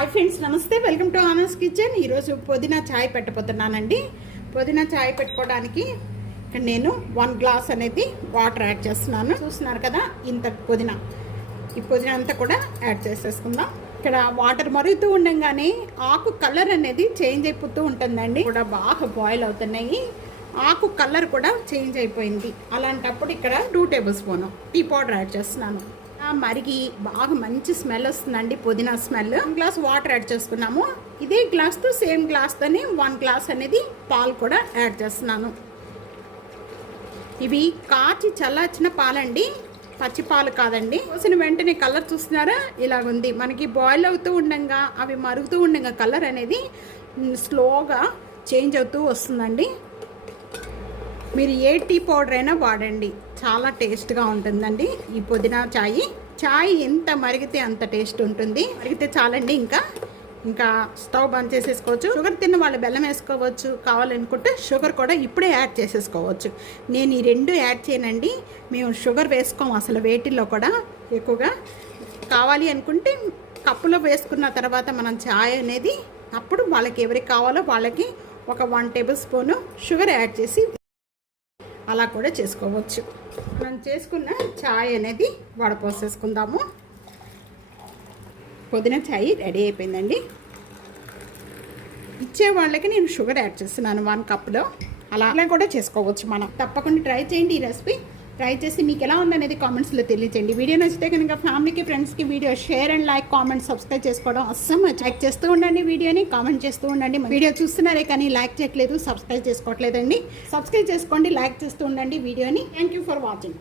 Hi friends, నమస్తే. Welcome to honours kitchen. ఈరోజు పుదీనా చాయ్ పెట్టబోతున్నానండి. పుదీనా చాయ్ పెట్టుకోవడానికి ఇక్కడ నేను 1 గ్లాస్ అనేది వాటర్ యాడ్ చేస్తున్నాను. చూస్తున్నారు కదా, ఇంత పుదీనా. ఈ పుదీనా అంతా కూడా యాడ్ చేసేసుకుందాం. ఇక్కడ వాటర్ మరుగుతూ ఉండగానే ఆకు కలర్ అనేది చేంజ్ అయిపోతూ ఉంటుందండి. కూడా బాగా బాయిల్ అవుతున్నాయి. ఆకు కలర్ కూడా చేంజ్ అయిపోయింది. అలాంటప్పుడు ఇక్కడ 2 tablespoon tea powder add చేస్తున్నాను. మరిగి బాగా మంచి స్మెల్ వస్తుందండి, పుదీనా స్మెల్. 1 గ్లాస్ వాటర్ యాడ్ చేసుకున్నాము. ఇదే గ్లాస్తో సేమ్ గ్లాస్తోనే 1 గ్లాస్ అనేది పాలు కూడా యాడ్ చేస్తున్నాను. ఇవి కాచి చల్లార్చిన పాలండి, పచ్చి పాలు కాదండి. పోసిన వెంటనే కలర్ చూస్తున్నారా, ఇలాగుంది. మనకి బాయిల్ అవుతూ ఉండగా అవి మరుగుతూ ఉండగా కలర్ అనేది స్లోగా చేంజ్ అవుతూ వస్తుందండి. మీరు ఏ టీ పౌడర్ అయినా వాడండి, చాలా టేస్ట్గా ఉంటుందండి ఈ పుదీనా చాయ్. ఎంత మరిగితే అంత టేస్ట్ ఉంటుంది. మరిగితే చాలండి. ఇంకా స్టవ్ బంద్ చేసేసుకోవచ్చు. షుగర్ తిన్న వాళ్ళు బెల్లం వేసుకోవచ్చు, కావాలనుకుంటే షుగర్ కూడా ఇప్పుడే యాడ్ చేసేసుకోవచ్చు. నేను ఈ 2 యాడ్ చేయనండి. మేము షుగర్ వేసుకోము అసలు వేటిల్లో కూడా. ఎక్కువగా కావాలి అనుకుంటే కప్పులో వేసుకున్న తర్వాత మనం చాయ్ అనేది అప్పుడు వాళ్ళకి ఎవరికి కావాలో వాళ్ళకి ఒక 1 టేబుల్ స్పూను షుగర్ యాడ్ చేసి అలా కూడా చేసుకోవచ్చు. మనం చేసుకున్న చాయ్ అనేది వడపోసేసుకుందాము. పుదీనా చాయ్ రెడీ అయిపోయిందండి. ఇచ్చే వాళ్ళకి నేను షుగర్ యాడ్ చేస్తున్నాను 1 కప్లో. అలా కూడా చేసుకోవచ్చు మనం. తప్పకుండా ట్రై చేయండి ఈ రెసిపీ. ట్రై చేసి మీకు ఎలా ఉందనేది కామెంట్స్లో తెలియచేయండి. వీడియో నచ్చితే కనుక ఫ్యామిలీకి, ఫ్రెండ్స్కి video share and like, comment, subscribe చేసుకోవడం అస్సలు లైక్ చేస్తూ ఉండండి. వీడియోని కామెంట్ చేస్తూ ఉండండి. వీడియో చూస్తున్నారే కానీ లైక్ చేయట్లేదు, సబ్స్క్రైబ్ చేసుకోవట్లేదండి. సబ్స్క్రైబ్ చేసుకోండి, లైక్ చేస్తూ ఉండండి వీడియోని. Thank you for watching.